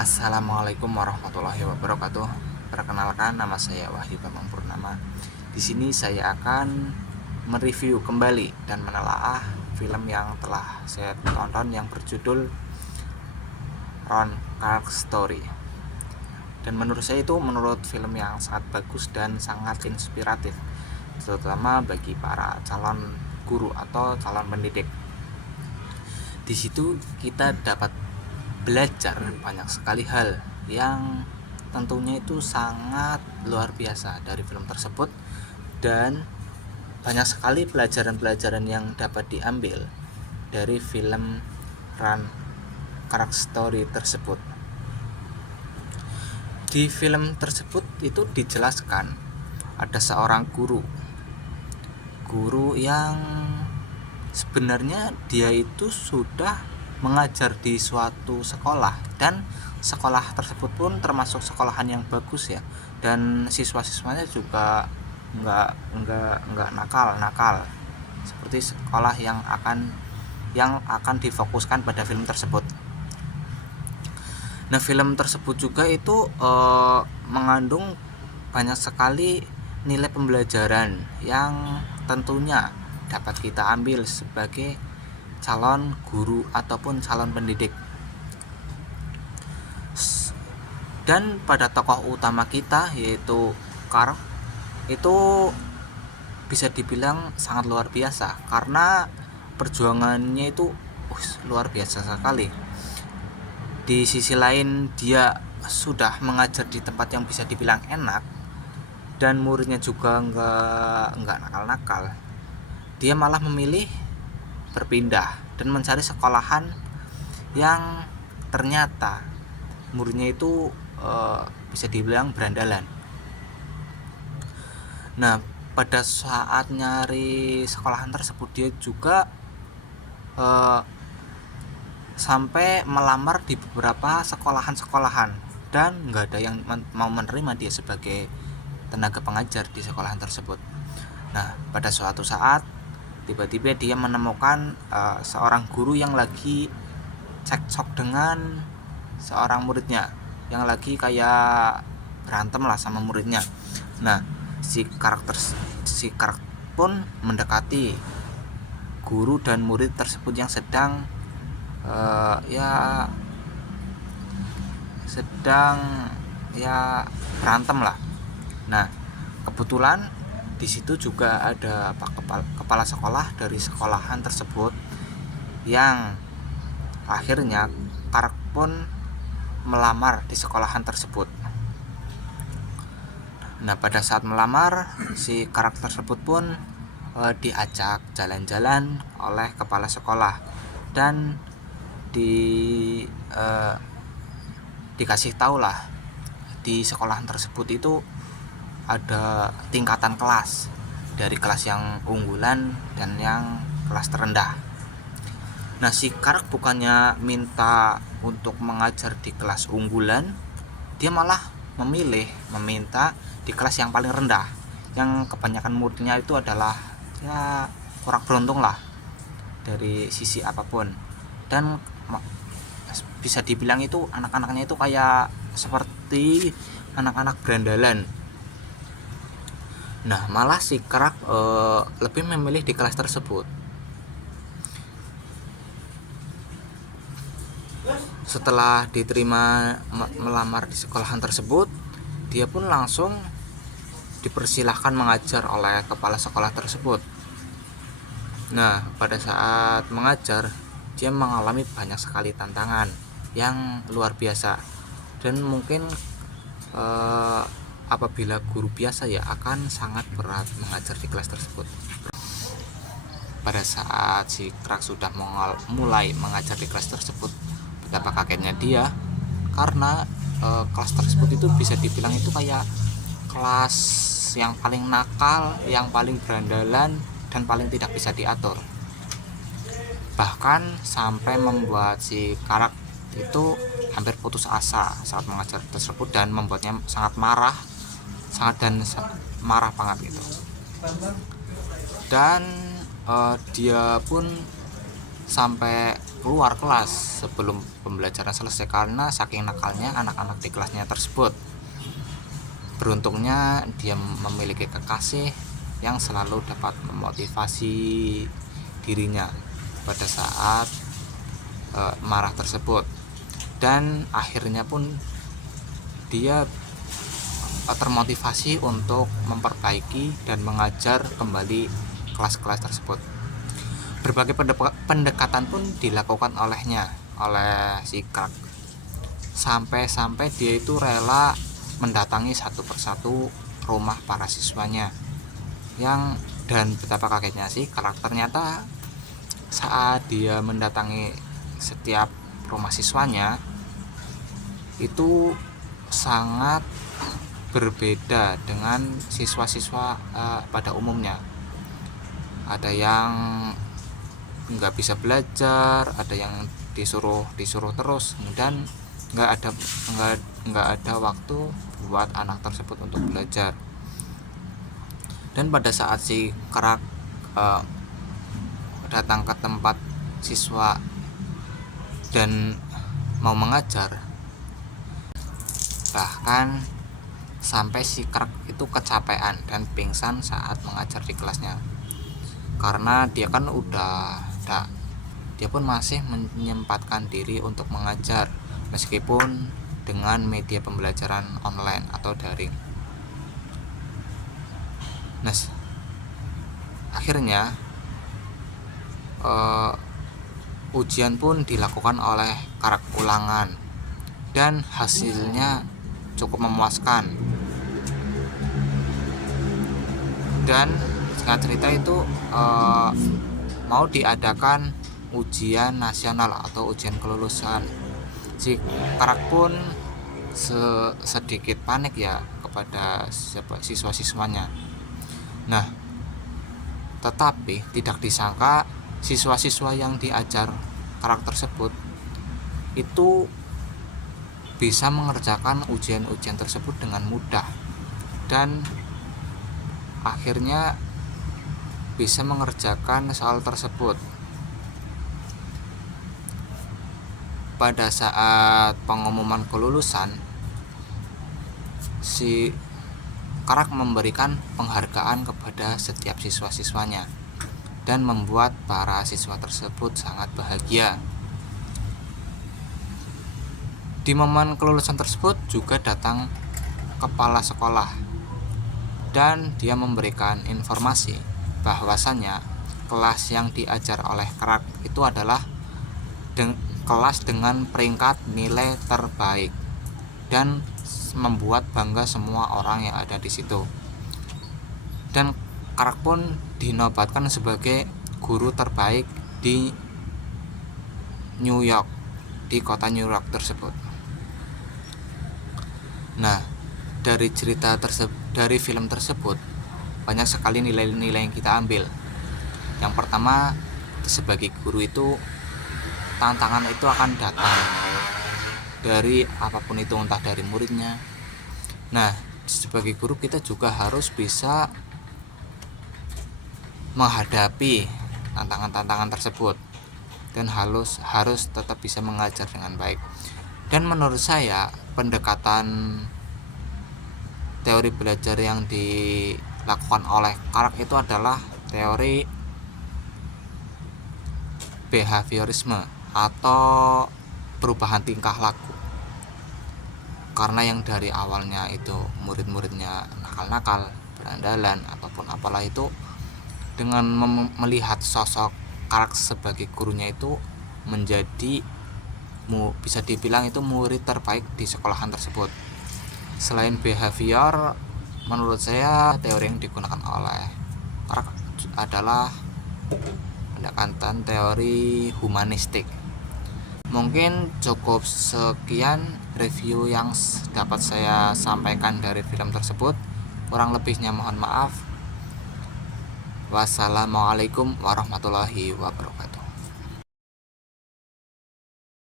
Assalamualaikum warahmatullahi wabarakatuh. Perkenalkan, nama saya Wahyu Bambang Purnama. Di sini saya akan mereview kembali dan menelaah film yang telah saya tonton yang berjudul Ron Kark Story. Dan menurut saya itu film yang sangat bagus dan sangat inspiratif, terutama bagi para calon guru atau calon pendidik. Di situ kita dapat belajar banyak sekali hal yang tentunya itu sangat luar biasa dari film tersebut, dan banyak sekali pelajaran-pelajaran yang dapat diambil dari film Ron Kark Story tersebut. Di film tersebut itu dijelaskan ada seorang guru yang sebenarnya dia itu sudah mengajar di suatu sekolah, dan sekolah tersebut pun termasuk sekolahan yang bagus ya, dan siswa-siswanya juga nggak nakal seperti sekolah yang akan difokuskan pada film tersebut. Nah, film tersebut juga itu mengandung banyak sekali nilai pembelajaran yang tentunya dapat kita ambil sebagai calon guru ataupun calon pendidik. Dan pada tokoh utama kita yaitu Kark itu bisa dibilang sangat luar biasa karena perjuangannya itu luar biasa sekali. Di sisi lain dia sudah mengajar di tempat yang bisa dibilang enak, dan muridnya juga nggak nakal-nakal. Dia malah memilih berpindah dan mencari sekolahan yang ternyata muridnya itu bisa dibilang berandalan. Nah, pada saat nyari sekolahan tersebut dia juga sampai melamar di beberapa sekolahan dan nggak ada yang mau menerima dia sebagai tenaga pengajar di sekolahan tersebut. Nah, pada suatu saat tiba-tiba dia menemukan seorang guru yang lagi cekcok dengan seorang muridnya, yang lagi kayak berantem lah sama muridnya. Nah, si Kark pun mendekati guru dan murid tersebut yang sedang berantem lah. Nah, kebetulan di situ juga ada kepala sekolah dari sekolahan tersebut, yang akhirnya Kark pun melamar di sekolahan tersebut. Nah, pada saat melamar, si Kark tersebut pun diajak jalan-jalan oleh kepala sekolah, dan dikasih tahu lah di sekolahan tersebut itu ada tingkatan kelas, dari kelas yang unggulan dan yang kelas terendah. Nah, si Kark bukannya minta untuk mengajar di kelas unggulan, dia malah meminta di kelas yang paling rendah, yang kebanyakan muridnya itu adalah kurang beruntung lah dari sisi apapun, dan bisa dibilang itu anak-anaknya itu kayak seperti anak-anak berandalan. Nah, malah si Kark lebih memilih di kelas tersebut. Setelah diterima melamar di sekolahan tersebut, dia pun langsung dipersilahkan mengajar oleh kepala sekolah tersebut. Nah, pada saat mengajar dia mengalami banyak sekali tantangan yang luar biasa, dan mungkin apabila guru biasa ya akan sangat berat mengajar di kelas tersebut. Pada saat si Kark sudah mulai mengajar di kelas tersebut, betapa kagetnya dia karena kelas tersebut itu bisa dibilang itu kayak kelas yang paling nakal, yang paling berandalan, dan paling tidak bisa diatur. Bahkan sampai membuat si Kark itu hampir putus asa saat mengajar tersebut, dan membuatnya sangat marah banget gitu. Dan dia pun sampai keluar kelas sebelum pembelajaran selesai karena saking nakalnya anak-anak di kelasnya tersebut. Beruntungnya dia memiliki kekasih yang selalu dapat memotivasi dirinya pada saat marah tersebut, dan akhirnya pun dia termotivasi untuk memperbaiki dan mengajar kembali kelas-kelas tersebut. Berbagai pendekatan pun dilakukan oleh si Krak, sampai dia itu rela mendatangi satu persatu rumah para siswanya. Dan betapa kagetnya sih Krak, ternyata saat dia mendatangi setiap rumah siswanya itu sangat berbeda dengan siswa-siswa pada umumnya. Ada yang nggak bisa belajar, ada yang disuruh terus, dan nggak ada waktu buat anak tersebut untuk belajar. Dan pada saat si Krak datang ke tempat siswa dan mau mengajar, bahkan sampai si Krak itu kecapean dan pingsan saat mengajar di kelasnya, karena dia pun masih menyempatkan diri untuk mengajar meskipun dengan media pembelajaran online atau daring. Nah, akhirnya ujian pun dilakukan oleh Krak ulangan dan hasilnya cukup memuaskan. Dan singkat cerita itu mau diadakan ujian nasional atau ujian kelulusan. Si Krak pun sedikit panik ya kepada siswa-siswanya. Nah, tetapi tidak disangka siswa-siswa yang diajar Krak tersebut itu bisa mengerjakan ujian-ujian tersebut dengan mudah dan akhirnya bisa mengerjakan soal tersebut. Pada saat pengumuman kelulusan, si Krak memberikan penghargaan kepada setiap siswa-siswanya dan membuat para siswa tersebut sangat bahagia. Di momen kelulusan tersebut juga datang kepala sekolah dan dia memberikan informasi bahwasannya kelas yang diajar oleh Krak itu adalah kelas dengan peringkat nilai terbaik dan membuat bangga semua orang yang ada di situ. Dan Krak pun dinobatkan sebagai guru terbaik di New York, di kota New York tersebut. Nah, dari film tersebut banyak sekali nilai-nilai yang kita ambil. Yang pertama, sebagai guru itu tantangan itu akan datang dari apapun itu, entah dari muridnya. Nah, sebagai guru kita juga harus bisa menghadapi tantangan-tantangan tersebut dan harus tetap bisa mengajar dengan baik. Dan menurut saya pendekatan teori belajar yang dilakukan oleh Krak itu adalah teori behaviorisme atau perubahan tingkah laku. Karena yang dari awalnya itu murid-muridnya nakal-nakal, berandalan ataupun apalah itu, dengan melihat sosok Krak sebagai gurunya itu menjadi bisa dibilang itu murid terbaik di sekolahan tersebut. Selain behavior, menurut saya teori yang digunakan oleh Krak adalah pendekatan teori humanistik. Mungkin cukup sekian review yang dapat saya sampaikan dari film tersebut. Kurang lebihnya mohon maaf. Wassalamualaikum warahmatullahi wabarakatuh.